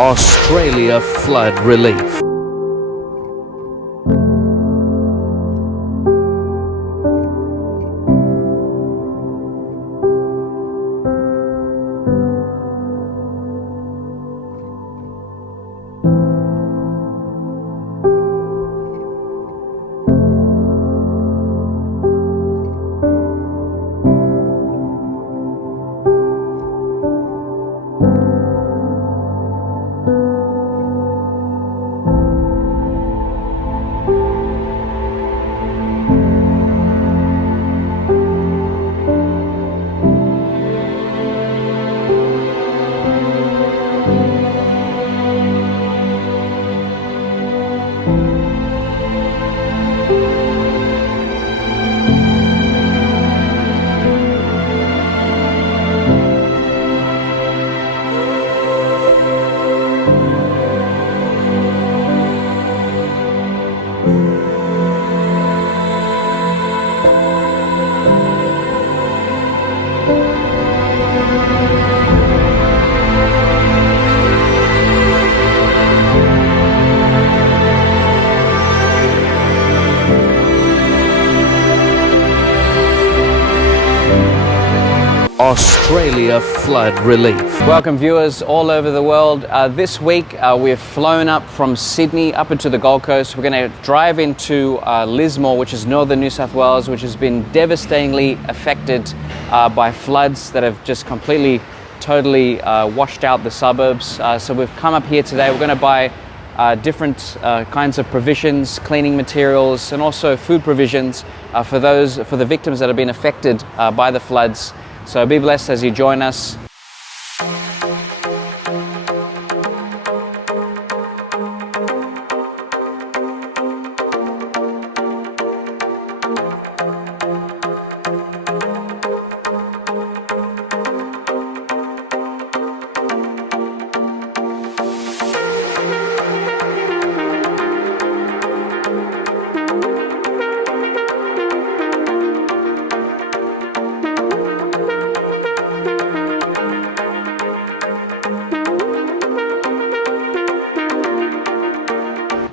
Australia flood relief. Australia flood relief. Welcome viewers all over the world. This week we've flown up from Sydney up into the Gold Coast. We're going to drive into Lismore, which is northern New South Wales, which has been devastatingly affected by floods that have just completely, totally washed out the suburbs. So we've come up here today. We're going to buy different kinds of provisions, cleaning materials, and also food provisions for the victims that have been affected by the floods. So be blessed as you join us.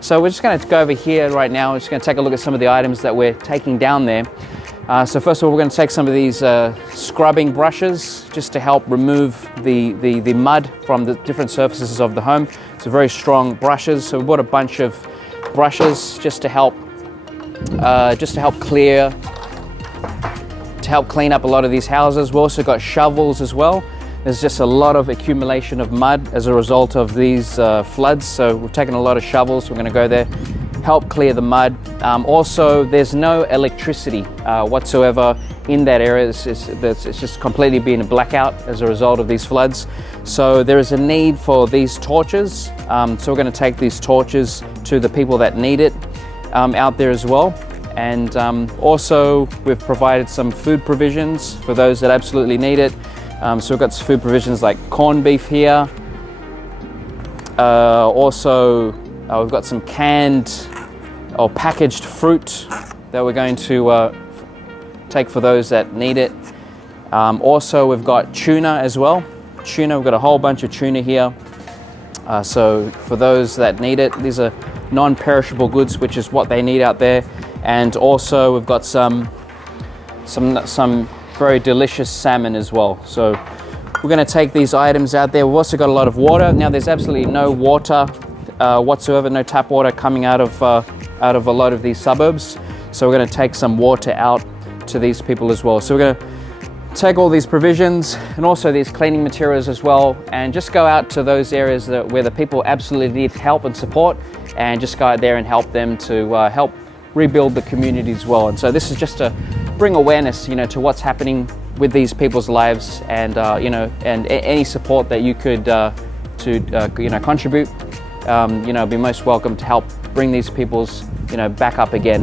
So we're just going to go over here right now. We're just going to take a look at some of the items that we're taking down there. So first of all, we're going to take some of these scrubbing brushes just to help remove the mud from the different surfaces of the home. So very strong brushes. So we bought a bunch of brushes just to help clean up a lot of these houses. We also got shovels as well. There's just a lot of accumulation of mud as a result of these floods. So we've taken a lot of shovels. We're going to go there, help clear the mud. Also, there's no electricity whatsoever in that area. It's just completely been a blackout as a result of these floods. So there is a need for these torches. So we're going to take these torches to the people that need it out there as well. And also, we've provided some food provisions for those that absolutely need it. So we've got food provisions like corned beef here. Also, we've got some canned or packaged fruit that we're going to take for those that need it. Also, we've got tuna as well. Tuna, we've got a whole bunch of tuna here. So for those that need it, these are non-perishable goods, which is what they need out there. And also, we've got some very delicious salmon as well. So we're going to take these items out there. We've also got a lot of water. Now there's absolutely no water whatsoever, no tap water coming out of a lot of these suburbs. So we're going to take some water out to these people as well. So we're going to take all these provisions and also these cleaning materials as well, and just go out to those areas where the people absolutely need help and support, and just go out there and help them to help rebuild the community as well. And so this is just to bring awareness, to what's happening with these people's lives, and and any support that you could contribute, be most welcome to help bring these people's back up again.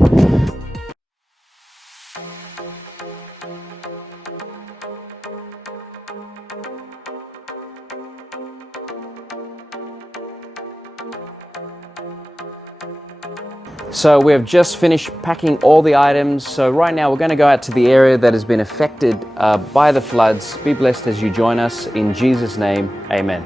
So we have just finished packing all the items. So right now we're going to go out to the area that has been affected by the floods. Be blessed as you join us. In Jesus' name, amen.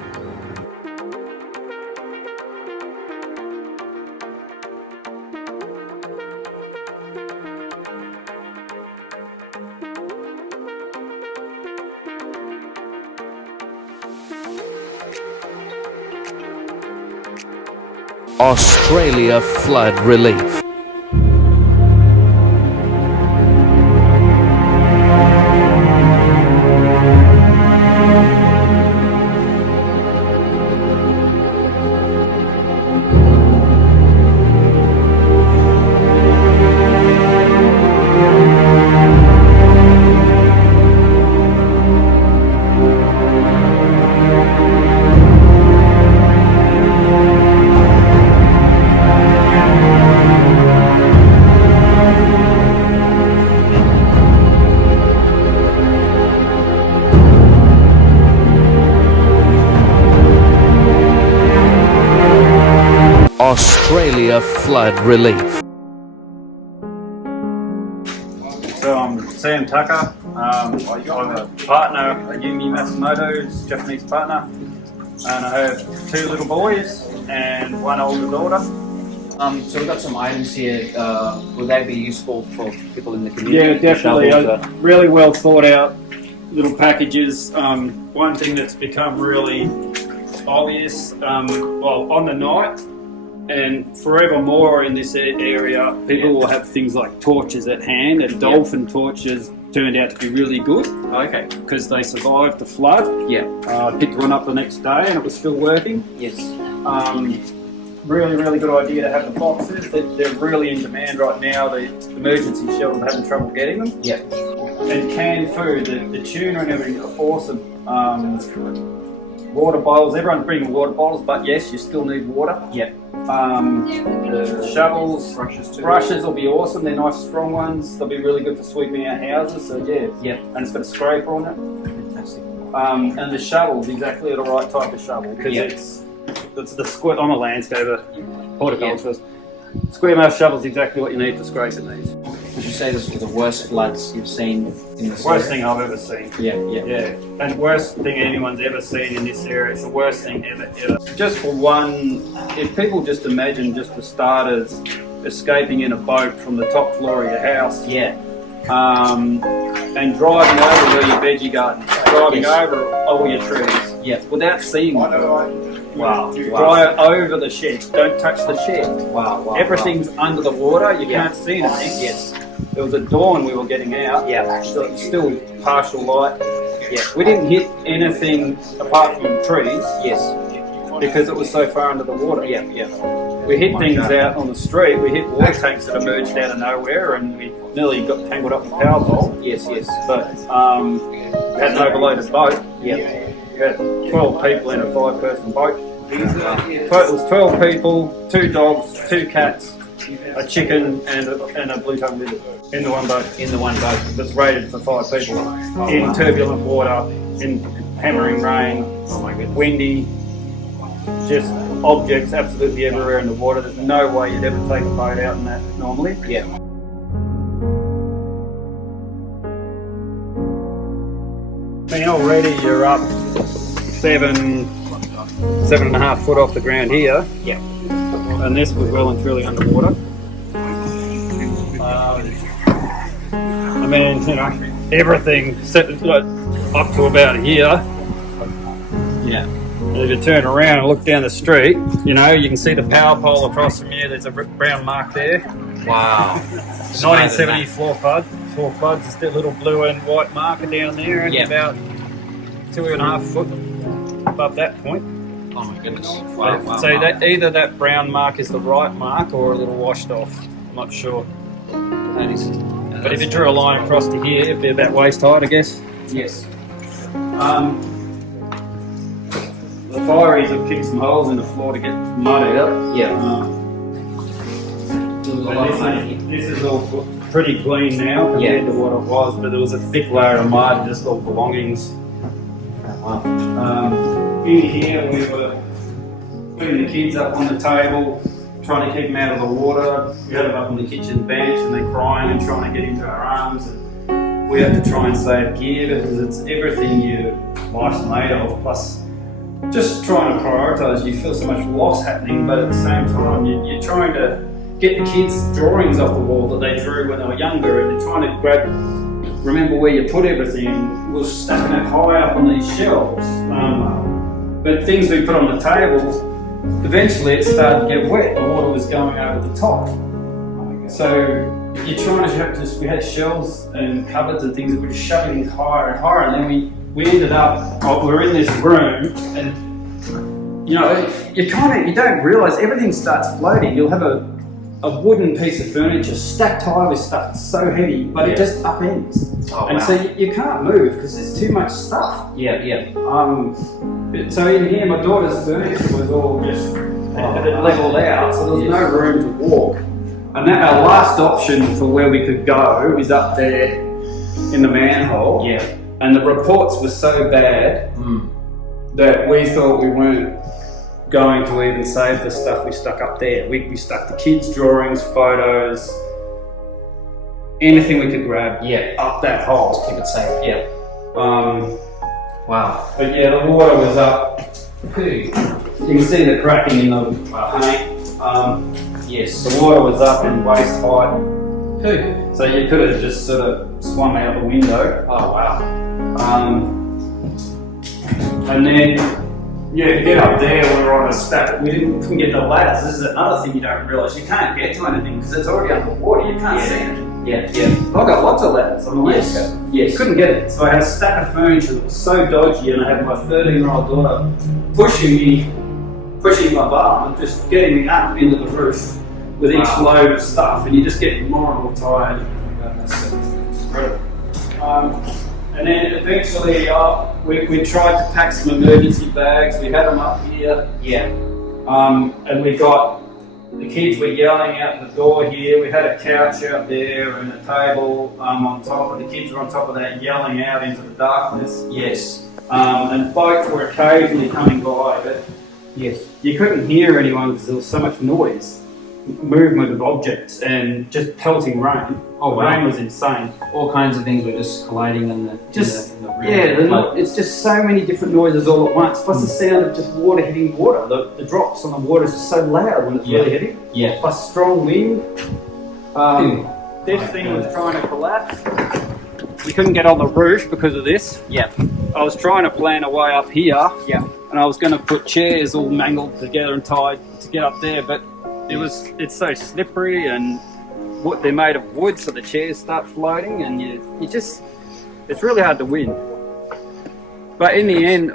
Australia flood relief. Australia flood relief. So I'm Sam Tucker. I'm a partner at Yumi Matsumoto's Japanese partner, and I have 2 little boys and 1 older daughter. So we've got some items here. Will they be useful for people in the community? Yeah, definitely. Shovels, Really well thought out little packages. One thing that's become really obvious, well, on the night and forevermore in this area, people will have things like torches at hand, and dolphin torches turned out to be really good. Okay. Because they survived the flood. Yeah. I picked one up the next day and it was still working. Yes. Really, really good idea to have the boxes. They're really in demand right now. The emergency shelters are having trouble getting them. Yeah. And canned food, the tuna and everything are awesome. Water bottles, everyone's bringing water bottles, but yes, you still need water. Yeah. The shovels, Brushes too. brushes will be awesome. They're nice, strong ones. They'll be really good for sweeping out houses. So yeah. Yeah. And it's got a scraper on it. Fantastic. And the shovel's exactly the right type of shovel because it's the square. I'm a landscaper, horticulturist. Square mouth shovel's exactly what you need for scraping these. Would you say this was the worst floods you've seen in this Worst area? thing I've ever seen. Yeah. And worst thing anyone's ever seen in this area. It's the worst thing ever. Just for one, if people just imagine just for starters, escaping in a boat from the top floor of your house. Yeah. And driving over where your veggie garden is, driving over all your trees. Yeah. Without seeing one. Wow. Drive over the shed. Don't touch the shed. Wow. Everything's under the water. You can't see anything. Yes. There was a dawn we were getting out. Yeah. So it's still partial light. Yeah. We didn't hit anything apart from trees. Yes. Because it was so far under the water. Yeah. We hit things out on the street. We hit water tanks that emerged out of nowhere, and we nearly got tangled up in the power pole. Yes. But we had an overloaded boat. Yeah. We had 12 people in a 5-person boat. It was 12 people, 2 dogs, 2 cats, a chicken, and a blue-tongued lizard in the one boat. In the one boat. That's rated for 5 people. In turbulent water, in hammering rain, Oh my goodness. windy, just objects absolutely everywhere in the water. There's no way you'd ever take a boat out in that normally. Yeah. I mean, already you're up 7.5 foot off the ground here. Yeah. And this was well and truly underwater. I mean, you know, everything set up to about here. Yeah. And if you turn around and look down the street, you know, you can see the power pole across from you. There's a brown mark there. Wow. 1970 floor floods. There's a little blue and white marker down there, and about 2.5 foot above that point. Oh my goodness. Wow. So that either that brown mark is the right mark or a little washed off. I'm not sure. But if you drew a line across to here, it'd be about waist height, I guess. Yes. The fireys have kicked some holes in the floor to get mud out. Yeah. This is all pretty clean now compared to what it was, but there was a thick layer of mud, just all belongings. In here we were putting the kids up on the table, trying to keep them out of the water. We had them up on the kitchen bench and they're crying and trying to get into our arms. And we have to try and save gear because it's everything your life's made of, plus just trying to prioritise. You feel so much loss happening, but at the same time you're trying to get the kids' drawings off the wall that they drew when they were younger, and you're trying to remember where you put everything. We're stacking it high up on these shelves. But things we put on the table, eventually it started to get wet. The water was going over the top. So you're trying to we had shelves and cupboards and things that were just shoving things higher and higher, and then we ended up, we're in this room, and you know, you don't realise everything starts floating. You'll have a wooden piece of furniture stacked high with stuff that's so heavy, but it just upends. Oh, and wow. so you can't move because there's too much stuff. Yeah, yeah. So in here, my daughter's furniture was all just leveled out, so there was no room to walk. And our last option for where we could go is up there in the manhole. Yeah. And the reports were so bad that we thought we weren't going to even save the stuff we stuck up there. We stuck the kids' drawings, photos, anything we could grab up that hole. Keep it safe. Yeah. Wow. But yeah, the water was up. You can see the cracking in the paint. Yes. The water was up in waist height. So you could have just sort of swum out the window. Oh wow. And then, to get up there, we were on a stack. We couldn't get the ladders. This is another thing you don't realise. You can't get to anything because it's already underwater. You can't see anything. Yeah, yeah. I've got lots of ladders on the landscape. Yes. Couldn't get it. So I had a stack of furniture that was so dodgy, and I had my 13-year-old daughter pushing my bum and just getting me up into the roof with each load of stuff, and you just get more and more tired. That's incredible. And then eventually we tried to pack some emergency bags. We had them up here. Yeah. And we got, the kids were yelling out the door here. We had a couch out there and a table on top, and the kids were on top of that yelling out into the darkness. Yes. And boats were occasionally coming by, but Yes. you couldn't hear anyone because there was so much noise, movement of objects, and just pelting rain. Oh, The wow. rain was insane. All kinds of things were just colliding in the room. It's just so many different noises all at once. Plus the sound of just water hitting water. The drops on the water is just so loud when it's really hitting. Yeah. Plus strong wind. This thing was trying to collapse. We couldn't get on the roof because of this. Yeah. I was trying to plan a way up here. Yeah. And I was going to put chairs all mangled together and tied to get up there, but it's so slippery, and they're made of wood, so the chairs start floating, and it's really hard to win. But in the end,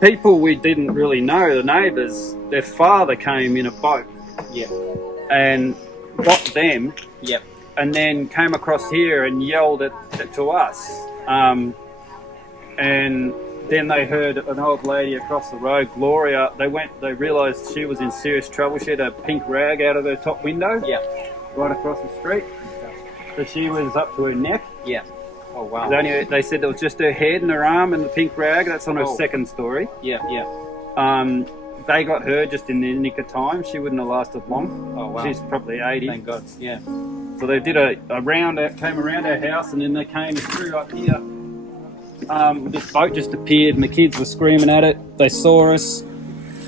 people we didn't really know, the neighbours, their father came in a boat. Yeah. And got them. Yep. And then came across here and yelled to us. And then they heard an old lady across the road, Gloria. They realised she was in serious trouble. She had a pink rag out of her top window. Yeah. Right across the street. So she was up to her neck. Yeah. Oh wow. They said it was just her head and her arm and the pink rag. That's on her second story. Yeah. Yeah. They got her just in the nick of time. She wouldn't have lasted long. Oh wow. She's probably 80. Thank God. Yeah. So they did a round, came around our house, and then they came through up here. This boat just appeared, and the kids were screaming at it. They saw us.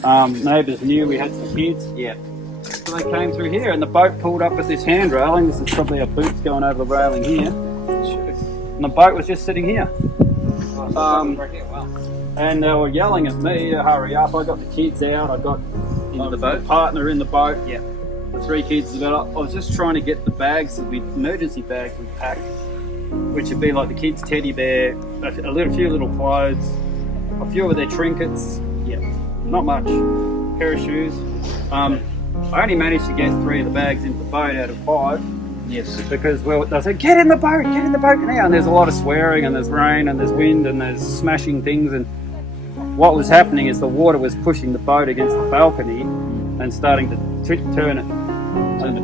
Neighbours knew we had some kids. Yeah. So they came through here, and the boat pulled up at this hand railing. This is probably our boots going over the railing here. And the boat was just sitting here. Wow. And they were yelling at me, hurry up. I got the kids out. I got In the boat? partner in the boat. Yeah. The three kids. But I was just trying to get the bags, emergency bags we packed, which would be like the kids' teddy bear, a few little clothes, a few of their trinkets. Yeah. Not much. Pair of shoes. I only managed to get 3 of the bags into the boat out of 5. Yes. Because they said, get in the boat now. And there's a lot of swearing, and there's rain, and there's wind, and there's smashing things. And what was happening is the water was pushing the boat against the balcony and starting to turn it. Turn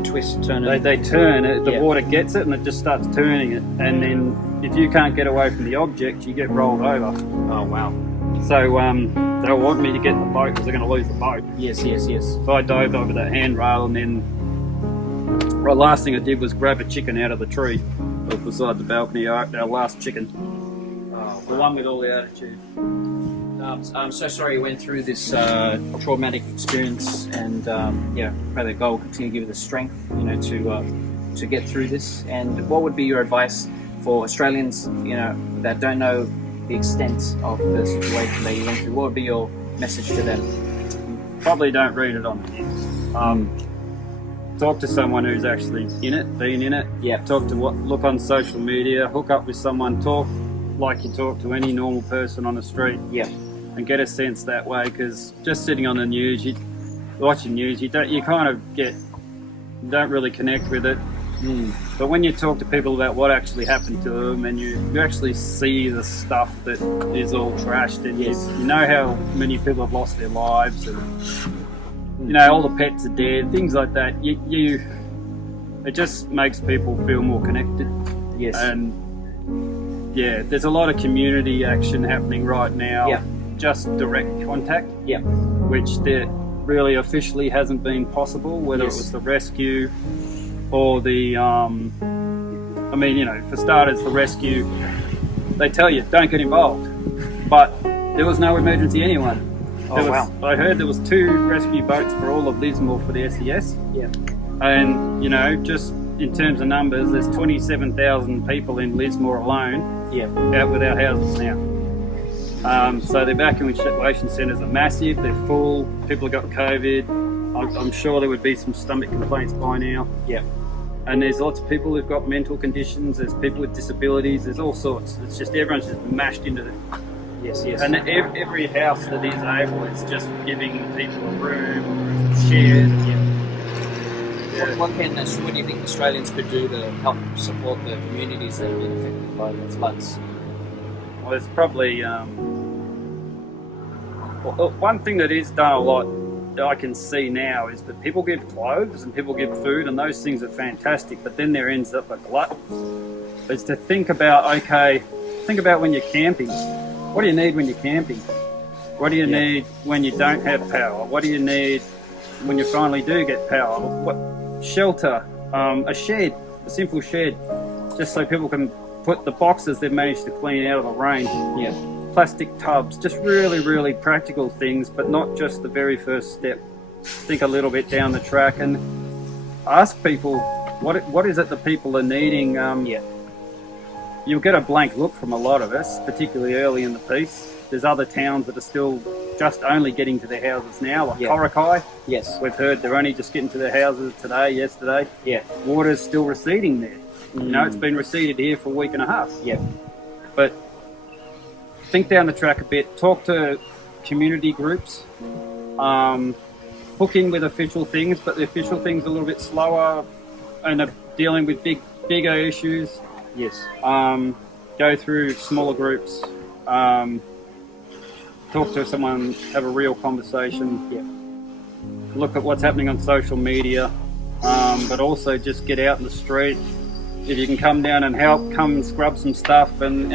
it. They turn it, the Yeah. water gets it, and it just starts turning it. And then if you can't get away from the object, you get rolled over. Oh wow. So they want me to get in the boat because they're going to lose the boat. Yes. So I dove over that handrail, and then the last thing I did was grab a chicken out of the tree that was beside the balcony, our last chicken. The one with all the attitude. I'm so sorry you went through this traumatic experience, and may the God will continue to give you the strength, to get through this. And what would be your advice for Australians, that don't know the extent of the situation that you went through? What would be your message to them? probably don't read it on the news. Talk to someone who's actually in it, been in it. Yeah. Talk to look on social media, hook up with someone, talk like you talk to any normal person on the street. Yeah. And get a sense that way, because just sitting on the news, watching news, you don't really connect with it. But when you talk to people about what actually happened to them, and you actually see the stuff that is all trashed, and Yes. you know how many people have lost their lives, and all the pets are dead, things like that. It just makes people feel more connected. Yes. And yeah, there's a lot of community action happening right now. Yeah. Just direct contact. Yeah. Which there really officially hasn't been possible, whether Yes. it was the rescue or the, for starters, the rescue, they tell you, don't get involved. But there was no emergency anyway. Wow. I heard there was 2 rescue boats for all of Lismore for the SES. Yeah. And, just in terms of numbers, there's 27,000 people in Lismore alone Yeah. out without houses now. So the evacuation centres are massive, they're full, people have got COVID. I'm sure there would be some stomach complaints by now. Yeah. And there's lots of people who've got mental conditions, there's people with disabilities, there's all sorts. It's just everyone's just mashed into it. Yes. Yes. And every house that is able is just giving people a room, or shared. What do you think Australians could do to help support the communities that have been affected by the floods? Well, there's probably one thing that is done a lot that I can see now is that people give clothes and people give food, and those things are fantastic, but then there ends up a glut. It's to think about when you're camping. What do you need when you're camping? What do you need when you don't have power? What do you need when you finally do get power? What shelter? A shed, a simple shed, just so people can put the boxes they've managed to clean out of the rain. Yeah. Plastic tubs, just really, really practical things, but not just the very first step. Think a little bit down the track and ask people, what is it that people are needing? You'll get a blank look from a lot of us, particularly early in the piece. There's other towns that are still just only getting to their houses now, like Coracai. Yes. We've heard they're only just getting to their houses today, yesterday. Yeah. Water's still receding there. It's been receded here for a week and a half. Yeah. But think down the track a bit, talk to community groups, hook in with official things, but the official things are a little bit slower and are dealing with bigger issues. Yes. Go through smaller groups, talk to someone, have a real conversation. Yeah. Look at what's happening on social media, but also just get out in the street. If you can come down and help, come scrub some stuff, and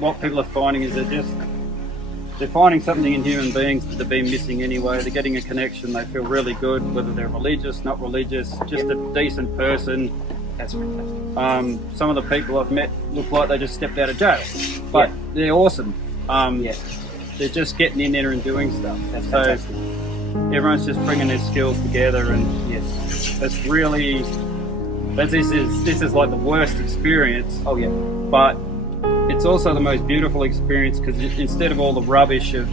what people are finding is they're finding something in human beings that they've been missing anyway. They're getting a connection, they feel really good, whether they're religious, not religious, just a decent person. That's fantastic. Some of the people I've met look like they just stepped out of jail, but they're awesome. They're just getting in there and doing stuff. That's so fantastic. Everyone's just bringing their skills together, and it's really, this is like the worst experience. Oh yeah. But it's also the most beautiful experience, because instead of all the rubbish of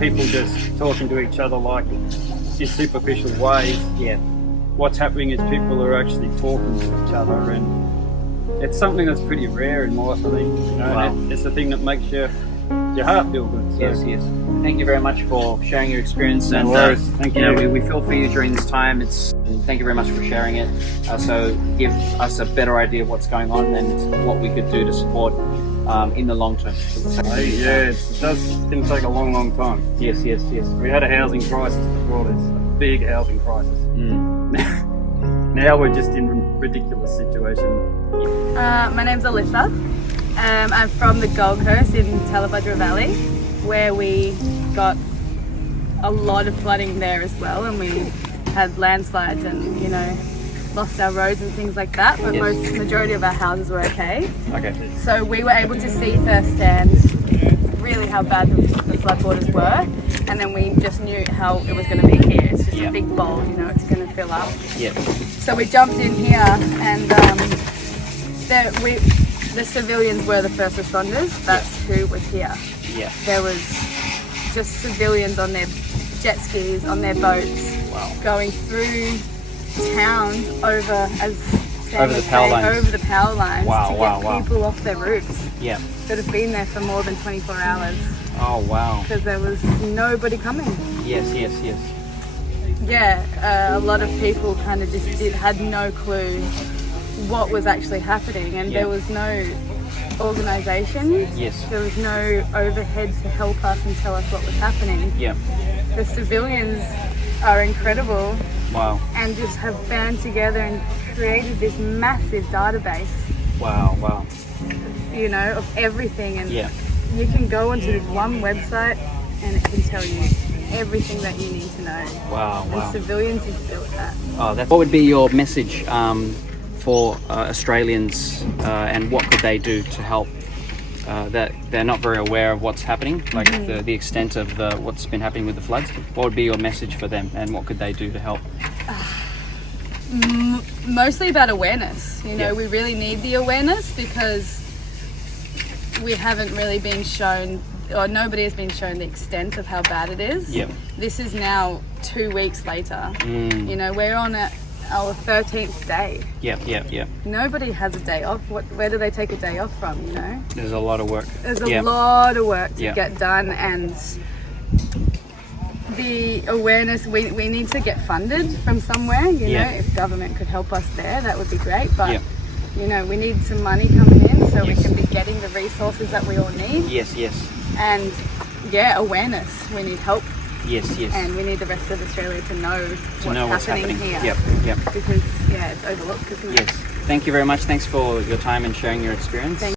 people just talking to each other like in superficial ways, what's happening is people are actually talking to each other, and it's something that's pretty rare in life, I think. And it's the thing that makes your heart feel good. So. Yes. Thank you very much for sharing your experience. No and worries. Thank you. we feel for you during this time. Thank you very much for sharing it. So give us a better idea of what's going on and what we could do to support in the long term. It can take a long, long time. Yes. We had a housing crisis before this, a big housing crisis. Now we're just in a ridiculous situation. My name's Alyssa. I'm from the Gold Coast in Talabudra Valley, where we got a lot of flooding there as well, and we had landslides and lost our roads and things like that, but majority of our houses were okay. So we were able to see firsthand really how bad the floodwaters were, and then we just knew how it was going to be here. It's just a big bowl, it's going to fill up. So we jumped in here, and the civilians were the first responders. That's who was here. There was just civilians on their jet skis, on their boats, going through towns over, as Sam Over the was power saying, lines. over the power lines Wow, to wow, get wow. people off their roofs Yeah. that have been there for more than 24 hours Oh wow. because there was nobody coming. Yes, yes, yes. Yeah, a lot of people kind of just had no clue what was actually happening, and Yeah. there was no organisation. Yes. There was no overhead to help us and tell us what was happening. Yeah. The civilians are incredible Wow. and just have band together and created this massive database, Wow. Wow. you know, of everything. And Yeah. you can go onto this one website and it can tell you everything that you need to know. Wow. And Wow. civilians have built that. Oh, what would be your message for Australians, and what could they do to help? That they're not very aware of what's happening, like the extent of what's been happening with the floods. What would be your message for them, and what could they do to help? Mostly about awareness. You know, Yeah. we really need the awareness because we haven't really been shown, or nobody has been shown the extent of how bad it is. Yep. This is now 2 weeks later. You know, we're on our 13th day. Yep, yep, yep. Nobody has a day off. Where do they take a day off from, you know? There's a lot of work. There's a Yep. lot of work to Yeah. get done, and the awareness, we need to get funded from somewhere, you Yeah. know. If government could help us there, that would be great, but Yeah. you know, we need some money coming in so we Yes. can be getting the resources that we all need. Yes, yes, And yeah, awareness, we need help, yes, yes. and we need the rest of Australia to know what's happening here. Yep, yep. Because yeah, it's overlooked, isn't it? Yes. Thank you very much. Thanks for your time and sharing your experience.